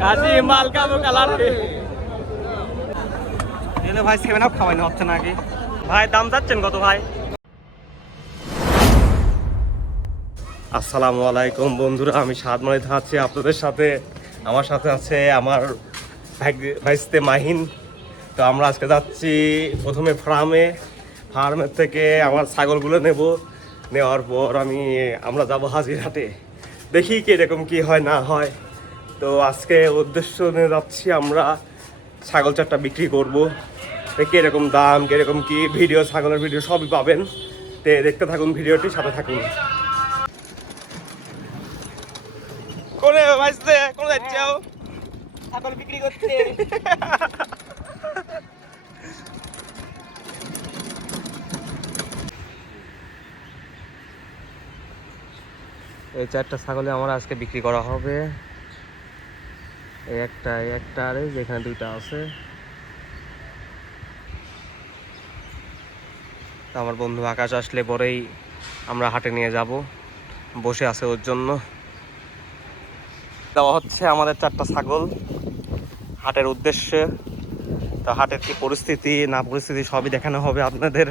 কাশি মাল কাবো কালার রে এলে ভাই 7 আপ খাওয়ানো হচ্ছে নাকি ভাই দাম যাচ্ছেন কত ভাই? আসসালামু আলাইকুম বন্ধুরা, আমি সাদমানিতে আছি আপনাদের সাথে। আমার সাথে আছে আমার ভাইস্তে মাহিন। তো আমরা আজকে যাচ্ছি প্রথমে ফার্মের থেকে আমার ছাগলগুলো নেওয়ার পর আমরা যাব হাজিরহাটে, দেখি কীরকম কি হয় না হয়। তো আজকে উদ্দেশ্য নিয়ে যাচ্ছি, আমরা ছাগল চারটা বিক্রি করব। কীরকম দাম, কীরকম কি ভিডিও, ছাগলের ভিডিও সবই পাবেন। তো দেখতে থাকুন ভিডিওটি, সাথে থাকুন। কোনে ভাইস্তে কোন যাচ্ছাও? ছাগল বিক্রি করতে। এই চারটা ছাগলে আমার আজকে বিক্রি করা হবে। এই একটা আর যেখানে দুইটা আছে। আমার বন্ধু আকাশ আসলে পরেই আমরা হাটে নিয়ে যাব, বসে আছে ওর জন্য। দেওয়া হচ্ছে আমাদের চারটা ছাগল হাটের উদ্দেশ্যে। তো হাটের কি পরিস্থিতি না পরিস্থিতি সবই দেখানো হবে আপনাদের।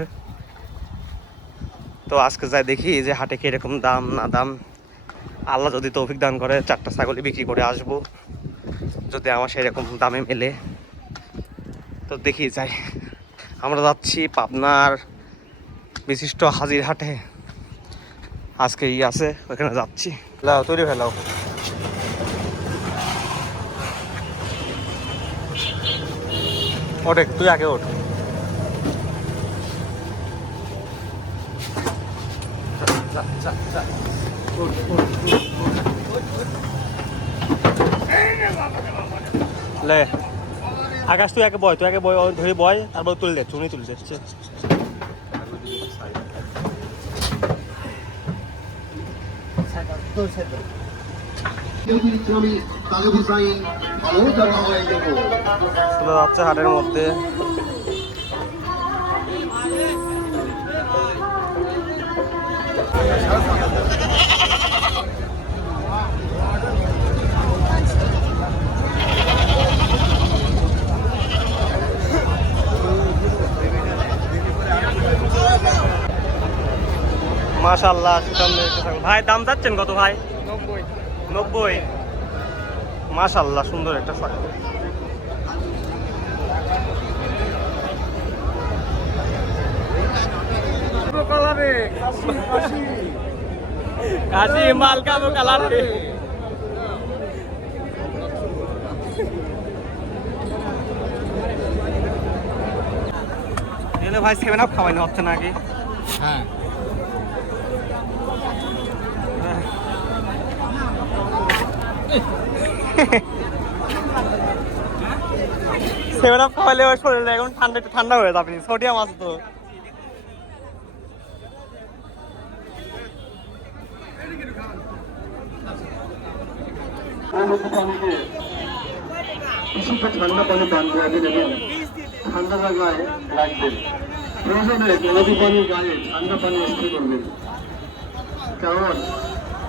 তো আজকে যাই দেখি যে হাটে কিরকম দাম না দাম। আল্লাহ যদি তৌফিক দান করে চারটা ছাগলই বিক্রি করে আসবো, যদি আমার সেরকম দামে মেলে। তো দেখি যাই। আমরা যাচ্ছি পাবনার বিশিষ্ট হাজিরহাটে, আজকে আছে ওখানে যাচ্ছি। লাও তৈরি ফেলাও। ওঠে, তুই আগে ওঠ। লে আকাশ তুই আগে বয়, ধরে বয়, তারপর তুলে দে, চুনি তুলে দিচ্ছে। চলে যাচ্ছে হাটের মধ্যে। মাশাআল্লাহ, ভাই দাম চাচ্ছেন কত ভাই? 90। মাশাআল্লাহ, সুন্দর একটা ছাগল। কাশি মাল কাবো কালার রে এলে ভাই 7 আপ খাওয়ানো হচ্ছে নাকি? হ্যাঁ, 7 আপ খাওয়ালে ওর শরীরে এখন ঠান্ডা হয়ে যাবে, সোডিয়াম আছে তো। কিছুটা ঠান্ডা পানি পান করে নেবেন, ঠান্ডা জায়গায় রাখবেন। প্রয়োজনে নদী পানি গায়ে ঠান্ডা পানি স্প্রে করবেন, কারণ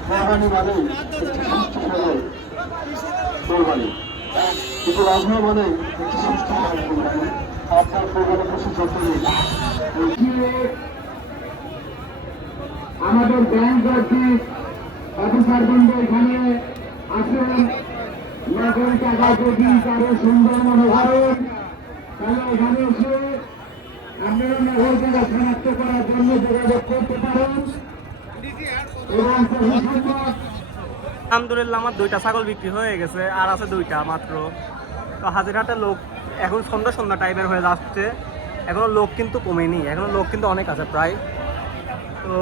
কোরবানি মানেই একটি সুস্থ সবল কোরবানি, কিন্তু রাজমা মানে একটি সুস্থ সবল কোরবানি। আপনার কোরবানি পশু যত্ন নিন। আমাদের ব্যাংক কর্তৃক অফিসার বন্ধু এখানে আসেন, নগর টাকা যদি কারো সুন্দর মনে করেন তাহলে এখানে এসে আপনারা নগর টাকা শনাক্ত করার জন্য যোগাযোগ করতে পারেন। এবং আলহামদুলিল্লাহ আমার 2টা ছাগল বিক্রি হয়ে গেছে, আর আছে 2টা মাত্র। তো হাজিরহাটে লোক এখন সন্ধ্যা টাইপের হয়ে যাচ্ছে, এখনো লোক কিন্তু কমেনি, এখনো লোক কিন্তু অনেক আছে প্রায়। তো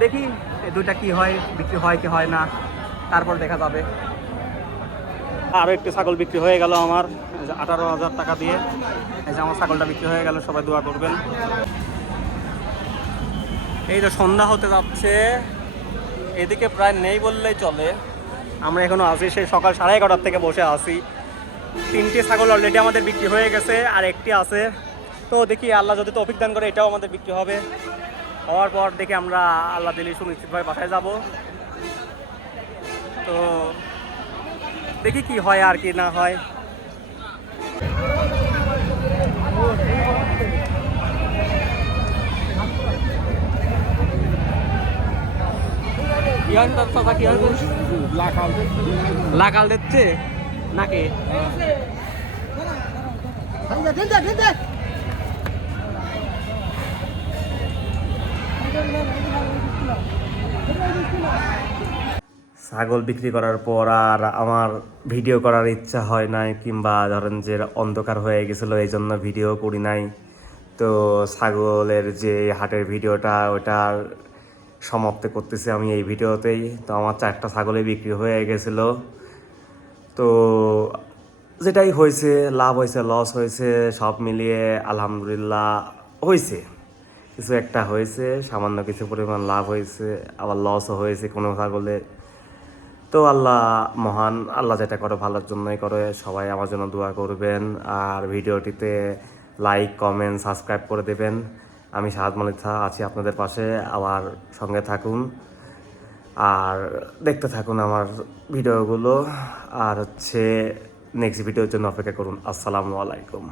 দেখি এই 2টা কি হয়, বিক্রি হয় কি হয় না, তারপর দেখা যাবে। আরও একটি ছাগল বিক্রি হয়ে গেল আমার, 18,000 টাকা দিয়ে। এই যে আমার ছাগলটা বিক্রি হয়ে গেল, সবাই দোয়া করবেন। এই তো সন্ধ্যা হতে যাচ্ছে, এদিকে প্রায় নেই বললেই চলে। আমরা এখনো আছি সেই সকাল 11:30 থেকে বসে আছি। 3টে ছাগল অলরেডি আমাদের বিক্রি হয়ে গেছে, আর একটি আছে। তো দেখি আল্লাহ যদি তৌফিক দান করে এটাও আমাদের বিক্রি হবে। হওয়ার পর দেখি আমরা আল্লাহ দিলে সুনিশ্চিতভাবে বাসায় যাব। তো দেখি কি হয় আর কি না হয়। কি হয় তার কথা কি হয়? লাকাল দিচ্ছে নাকি? ছাগল বিক্রি করার পর আর আমার ভিডিও করার ইচ্ছা হয় নাই, কিংবা ধরেন যে অন্ধকার হয়ে গেছিলো এই জন্য ভিডিও করি নাই। তো ছাগলের যে হাটের ভিডিওটা ওটা সমাপ্ত করতেছি আমি এই ভিডিওতেই। তো আমার 4টা ছাগলই বিক্রি হয়ে গেছিলো। তো যেটাই হয়েছে, লাভ হয়েছে লস হয়েছে সব মিলিয়ে আলহামদুলিল্লাহ হয়েছে। কিছু একটা হয়েছে, সামান্য কিছু পরিমাণ লাভ হয়েছে, আবার লসও হয়েছে কোনো ছাগলে। তো আল্লাহ মহান, আল্লাহ যেটা করে ভালোর জন্যই করে। সবাই আমার জন্য দোয়া করবেন, আর ভিডিওটিতে লাইক কমেন্ট সাবস্ক্রাইব করে দেবেন। আমি শাহাদ মালিথা আছি আপনাদের পাশে, আবার সঙ্গে থাকুন আর দেখতে থাকুন আমার ভিডিওগুলো। আর নেক্সট ভিডিওর জন্য অপেক্ষা করুন। আসসালামু আলাইকুম।